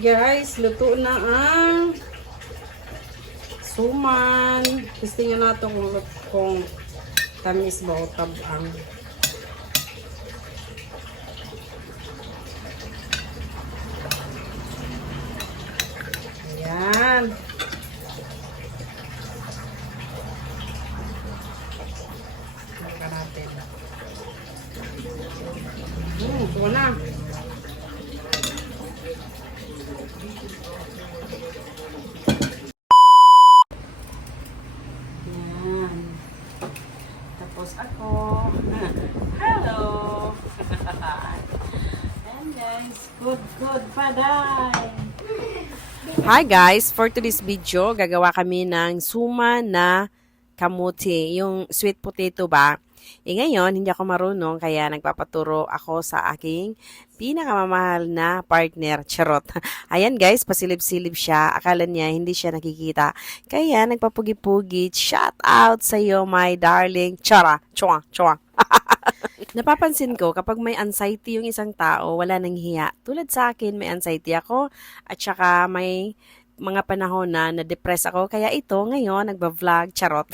Guys, luto na ang suman. Testingin natin kung tamis ba o tabang. Ayan. Tingnan natin. Ito na. Ayan. Tapos ako. Hello. And guys, good paday. Hi guys, for today's video, gagawa kami ng suma na kamuti, yung sweet potato ba? Ngayon, hindi ako marunong, kaya nagpapaturo ako sa aking pinakamamahal na partner, charot. Ayan guys, pasilip-silip siya, akala niya hindi siya nakikita. Kaya nagpapugi-pugi, shout out sa iyo my darling, chara, chua, chua. Napapansin ko, kapag may anxiety yung isang tao, wala nang hiya. Tulad sa akin, may anxiety ako, at saka may mga panahon na na-depress ako. Kaya ito, ngayon, nagba-vlog, charot.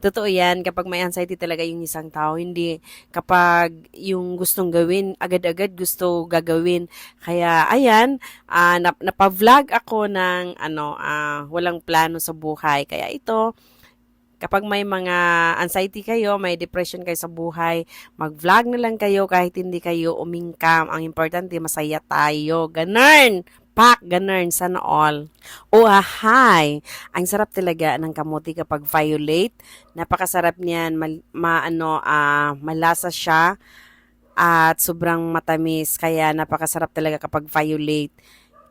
Totoo yan, kapag may anxiety talaga yung isang tao, hindi kapag yung gustong gawin, agad-agad gusto gagawin. Kaya, ayan, napa-vlog ako ng walang plano sa buhay. Kaya ito, kapag may mga anxiety kayo, may depression kayo sa buhay, mag-vlog na lang kayo kahit hindi kayo umingkam. Ang importante, masaya tayo. Ganun! Pak! Ganun! Sana all. Oh, hi! Ang sarap talaga ng kamuti kapag violet. Napakasarap niyan. Malasa siya at sobrang matamis. Kaya napakasarap talaga kapag violet.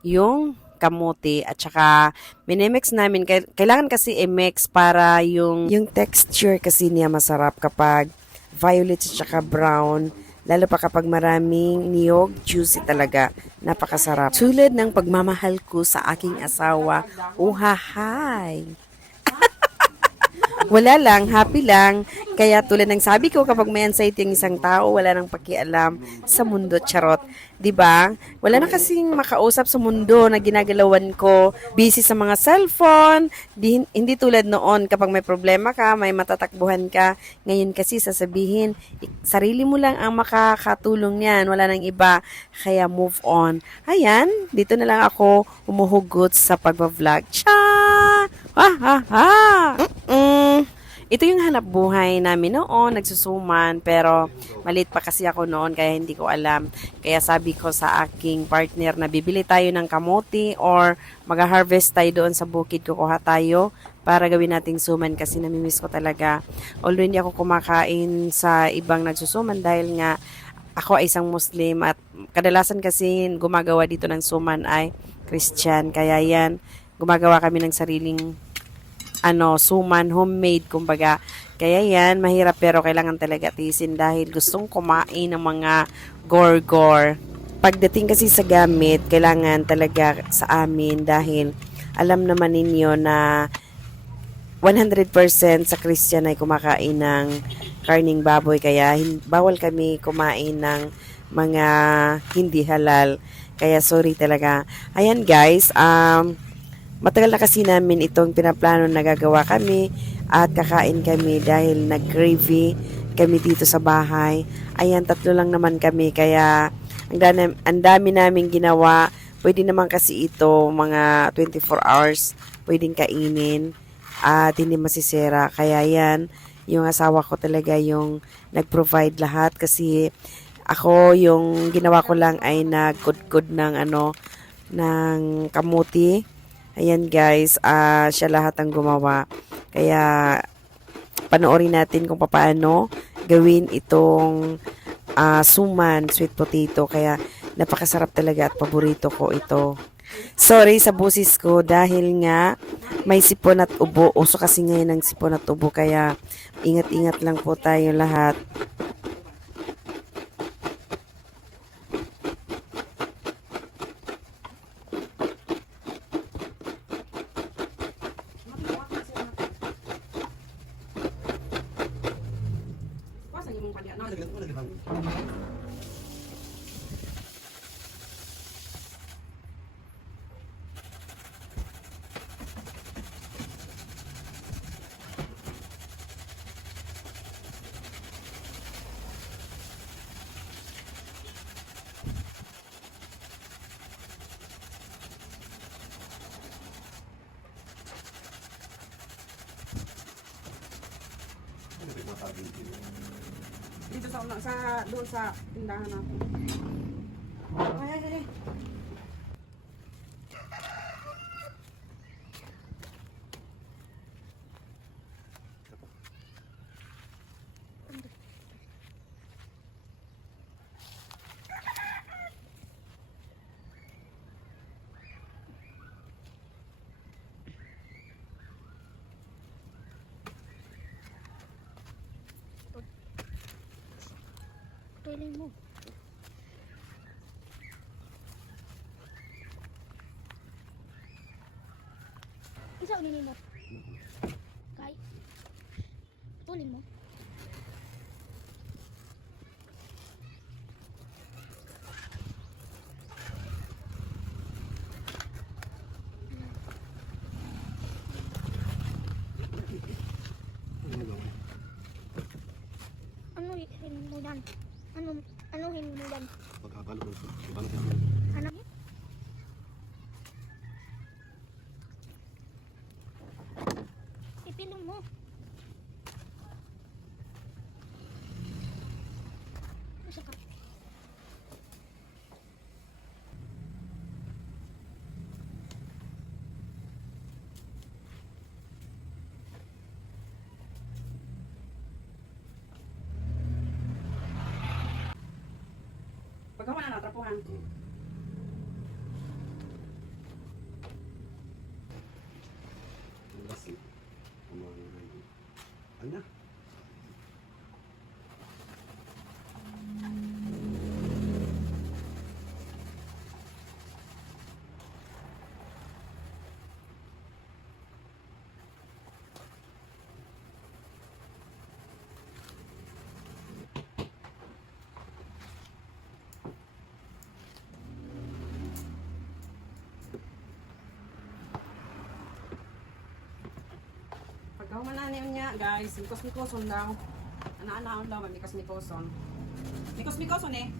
Yung kamote at saka minimix namin. Kailangan kasi i-mix para yung texture kasi niya masarap kapag violet at saka brown. Lalo pa kapag maraming niyog, juicy talaga. Napakasarap. Tulad ng pagmamahal ko sa aking asawa. Uhahay! Wala lang, happy lang. Kaya tulad ng sabi ko, kapag may anxiety yung isang tao, wala nang pakialam sa mundo, charot. 'Di ba? Wala na kasing makausap sa mundo na ginagalawan ko. Busy sa mga cellphone. Hindi tulad noon, kapag may problema ka, may matatakbuhan ka. Ngayon kasi sasabihin, sarili mo lang ang makakatulong niyan. Wala nang iba. Kaya move on. Ayan, dito na lang ako umuhugot sa pagbablog. Cha! Ha ha ha! Ito yung hanap buhay namin noon, nagsusuman, pero maliit pa kasi ako noon kaya hindi ko alam. Kaya sabi ko sa aking partner na bibili tayo ng kamote or mag-harvest tayo doon sa bukid, kukuha tayo para gawin nating suman kasi namimiss ko talaga. Although hindi ako kumakain sa ibang nagsusuman dahil nga ako ay isang Muslim at kadalasan kasi gumagawa dito ng suman ay Christian. Kaya yan, gumagawa kami ng sariling suman, homemade, kumbaga. Kaya yan, mahirap pero kailangan talaga tiisin dahil gustong kumain ng mga gorgor. Pagdating kasi sa gamit, kailangan talaga sa amin dahil alam naman ninyo na 100% sa Christian ay kumakain ng karning baboy. Kaya bawal kami kumain ng mga hindi halal. Kaya sorry talaga. Ayan guys, matagal na kasi namin itong pinaplano na gagawa kami at kakain kami dahil nag-gravy kami dito sa bahay. Ayan, 3 lang naman kami kaya ang dami namin ginawa. Pwede naman kasi ito mga 24 hours pwedeng kainin at hindi masisira. Kaya yan, yung asawa ko talaga yung nag-provide lahat kasi ako yung ginawa ko lang ay nag-good ng ng kamuti. Ayan guys, siya lahat ang gumawa. Kaya panoorin natin kung paano gawin itong suman, sweet potato. Kaya napakasarap talaga at paborito ko ito. Sorry sa busis ko dahil nga may sipon at ubo. Uso kasi ngayon ng sipon at ubo kaya ingat-ingat lang po tayo lahat. doon sa tindahan natin. Ay. Tuloy mo. Isa unin mo. Kay. Tulin mo. Ano hinudan? Ano hinudan? Pagkakalo ko. Ano? Ipilong mo. Masa ka? Pagkawa na natrapuhan. Basi. Ano? Pagkawa na niya guys, mikos-mikoson daw. Ana-anaon daw, mikos-mikoson. Mikos-mikoson eh.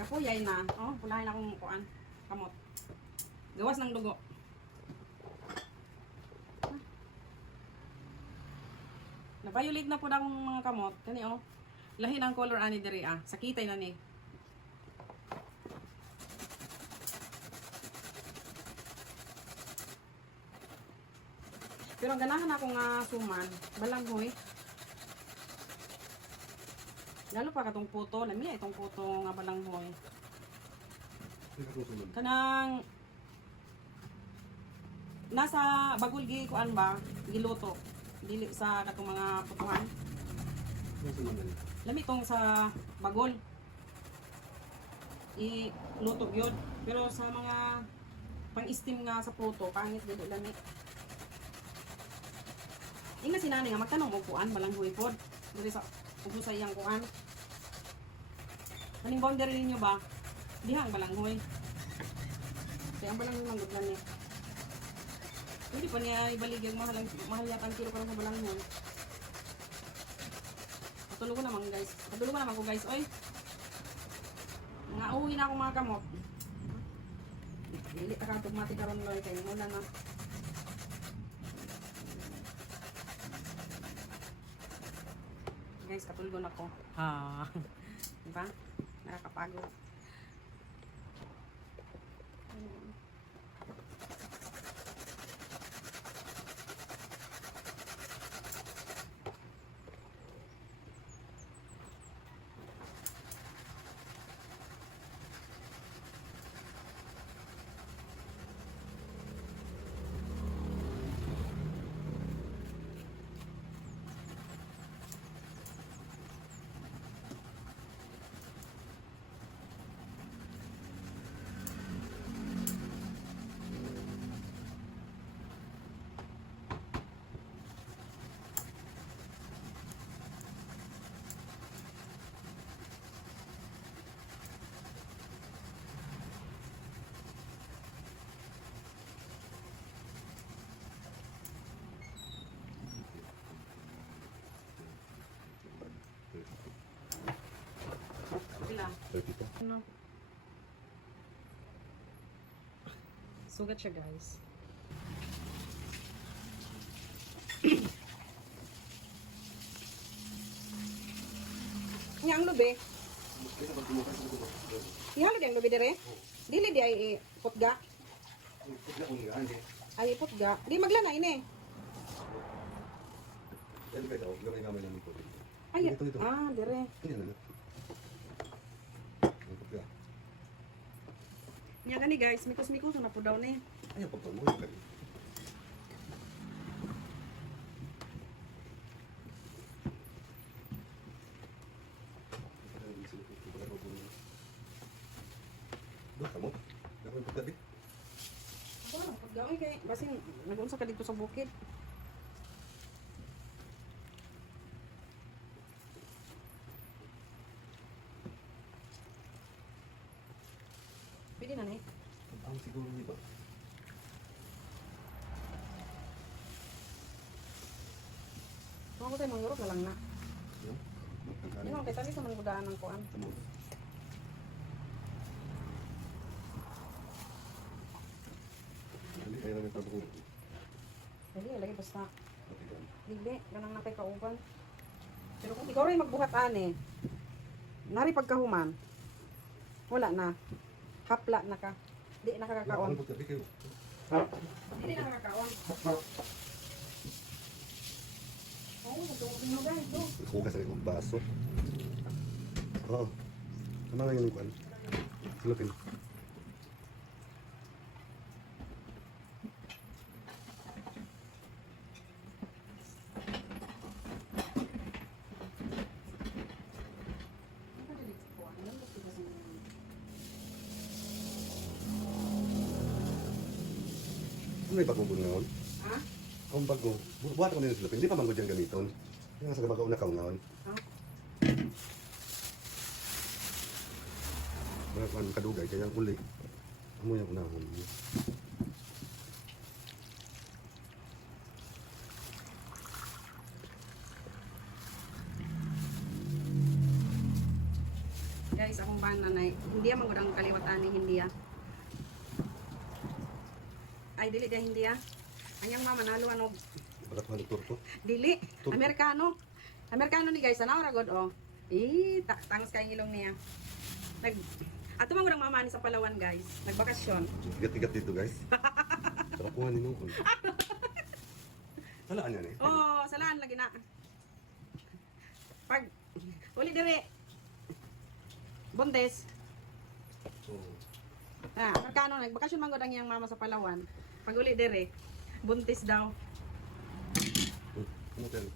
Kapuyay na. Oh, pulahin akong kuan. Kamot. Gawas ng dugo. Na-violate na po ng mga kamot. Kani oh. Lahi ng color ani diri ah. Sakitay na ni. Pero ganahan ako nga suman. Balanghoy. Lalo pa katong puto. Lami itong puto nga balanghoy. Kanang nasa bagul gi kuan ba giluto dili sa katong mga putuhan. Lami tong sa bagol iluto gyud, pero sa mga pang-steam nga sa puto pangit gyud lami. Inga sinani nga magtanong og kuan balanghoy pod dili sa ubos sa iyang kuan. Kaning boundary ninyo ba? Dihang balanghoy. Kaya ang balanghoy man gud lami. Hindi pa niya ibaligyan mahal yata ang kilo karon sa balanghoy. Patulog ko naman guys. Patulog ko naman ko guys. Oy. Nga uwi na ako mga kamot. Dili ta ka tugmati karon loy kay muna na. Guys, katulgon ako. Ha. Diba? Nakakapagod. Pila? 30 Ano? Sugat siya guys. Nga ang lubi. Ihalo di ang lubi dire? Dili di ay putga. Ay putga. Di maglanay ni. Ay, dire. Nya gani guys, mikos-mikos na po daw ni. Ayaw pa mo. Baka mo? Dapat yung pagkabi? Wala, putga oy kay basin nag-unsa ka dito sa bukid. Pwede na ni. Ang siguro di ba? Mga ko tayo manggurot na lang na. Yan. Hindi mo, kaya tali sa manggudaan ng kuan. Dali, ayaw namin pagbuo. Dali, lagi basta. Patigan. Dili, ganang napay kauban. Pero kung ikaw rin magbuhat ane, nari pagkahuman, wala na. Hapla na ka. Di na kakakaon. Ang pagkabi kayo. Di na kakakaon. Oo, magkakutin mo guys. Do. Hugas na yung baso. Oo. Ano nga yung kuwan? Silapin. Ano yung bagong bungaon? Ha? Kung bago, buhat ako nila silapin. Hindi pa manggod yung gamiton. Yung sa gabaga una kaungaon. Ha? Mga kadugay, kaya ang uli. Amo yung unahon. Guys, akong bananay. Hindi ang magudang kaliwatan ni hindi ah. Ay, dili dahil hindi ah. Anyang mama nalo ano. Bagat mga doktor ko. Dili. Tur- Amerikano. Amerikano ni guys. Ano ra god oh. Tangos kay ilong niya. Ato man gudang mama ni sa Palawan guys. Nagbakasyon. Igat-igat dito guys. Sarap kuha ni Nungkol. Salaan yan eh. Oh, salaan lagi na. Pag uli dire. Bundes. So, Amerikano nagbakasyon man gud ang iyang mama sa Palawan. Pag uli dire, buntis daw. ano tayo?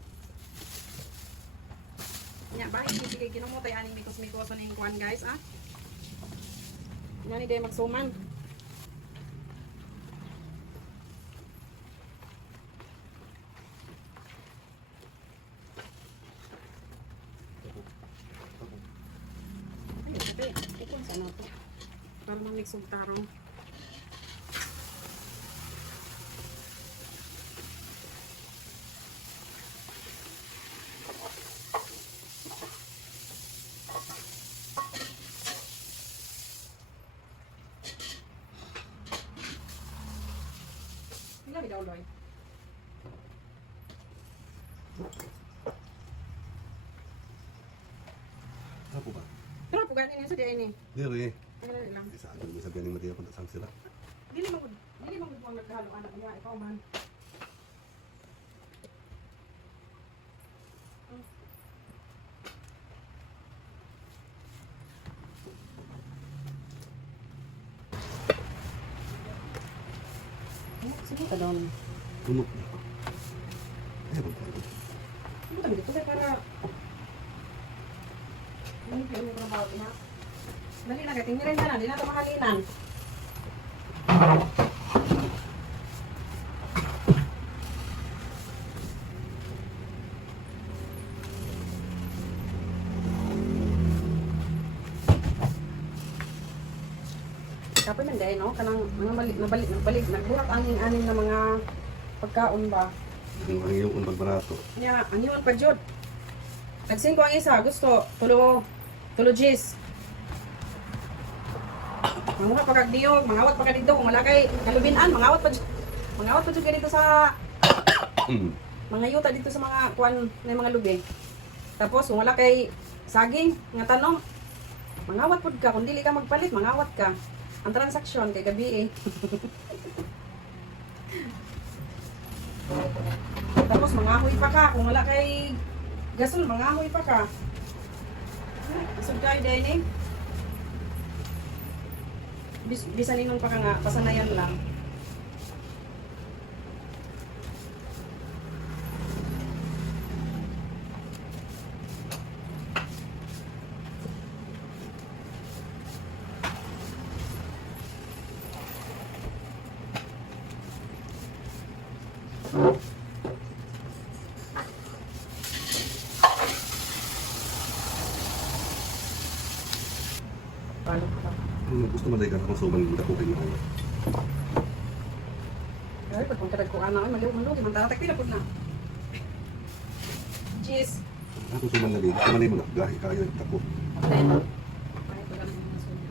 Nya bahay sige kinumutay aning mikos-mikos ning kuan guys ah. Nya ni day magsuman. Ay, ate, ikon sa ano to. Para mamix og tarong. Pila bidaw loy. Ano po ba? Pero po ganin sa diay ni. Dili. Ay lang. Isa ano yung sabihan ni Maria kung nasang sila. Dili man gud ang naghalo anak niya ikaw man. Sige ka doon. Tunok na. Ay, ba tayo? Ano kami dito kaya para... Ano yung trabaho na? Dali na, katingin ka na. Di na ito mahalinan. Kapoy man dahil, no? Kanang mga nabalik, nagburak aning na mga pagkaon ba? Yung ang iyong unbag barato. Nya, ang iwan pa jud. Nagsin ko ang isa, gusto tulo G's. Mga pagkagdiyog, mangawat pa ka dito kung wala kay kalubinan, mangawat pa jud ka dito sa mga yuta dito sa mga kuan na mga lubi. Tapos kung wala kay Saging, nga tanong. Mangawat pud ka, kung dili ka magpalit, mangawat ka. Ang transaksyon kay gabi eh. Tapos mangahoy pa ka, kung wala kay gasol, mangahoy pa ka. Isog kayo din eh. Bisan ninong pa ka nga, pasanayan lang. Paano pa? Gusto mo dahil akong suman dito ko kayo. Ay, pag pagkadag ko anak, malugi, mantatak, pila po na. Cheese. Ako suman na dito. Kumanay mo na. Gahi kayo. Tako. Okay. Ay, pag ano yung masunan.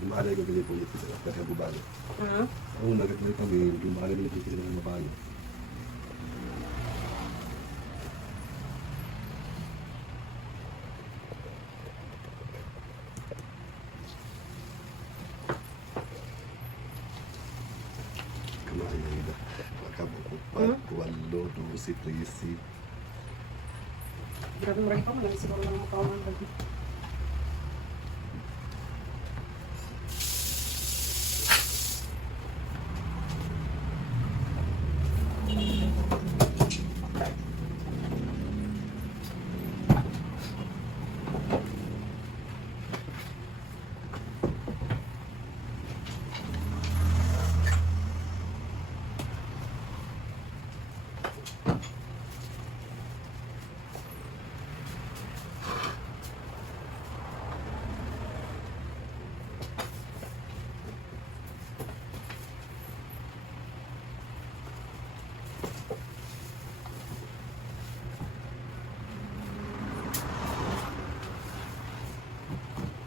Lumaanay ko ganyan po ito sila. Nagkabubalo. Ah, Oo, nagkabubalo kami. Lumaanay nila po sila ng mabalo. Kamay na nila. Magkabukupat. 8, 12, 13. grabe mo rin pa, malami siguro lang mga kauman lagi.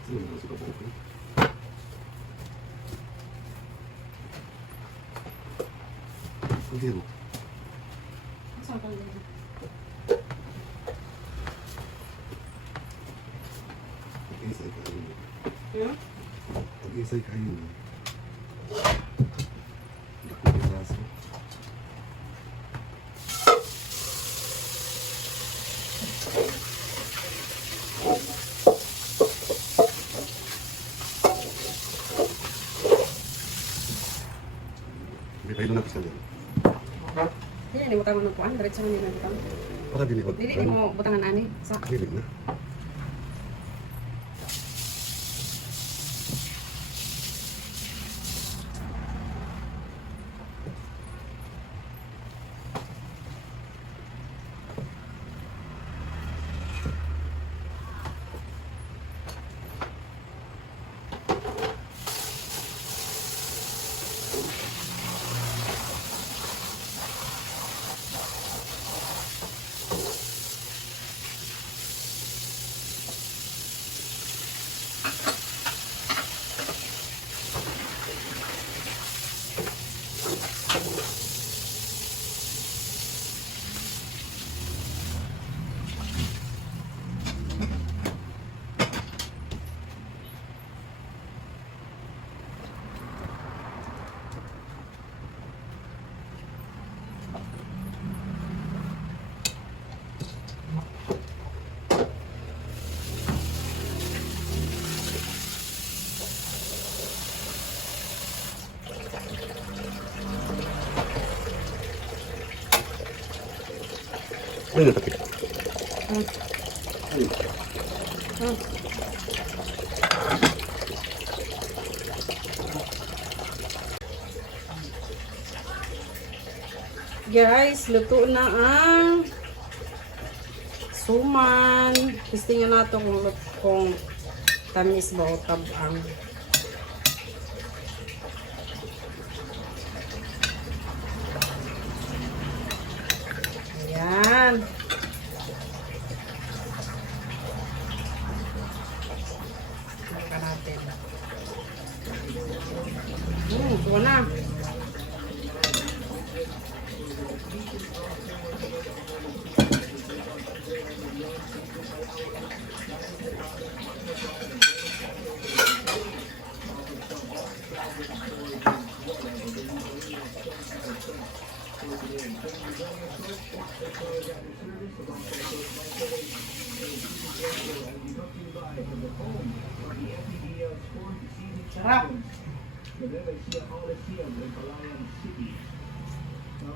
Sino naman suka po okay? Hindi mo. Saan ka lang? Pag-isay kayo. Hmm? Pag-isay kayo. Dako yung raso. May kayo na napisal yan. Dili, di mo tayo magpuan, diretso na nila butang. Para dili ko. Dili, di mo butangan ani. Sa, Dili na. Ano yung takip? Hmm. Ano? Hmm. guys, luto na ang suman. Testingan nato kung tamis ba o tabang. Ayan. Baka natin. Ito na. Sarap.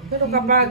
Pero kapag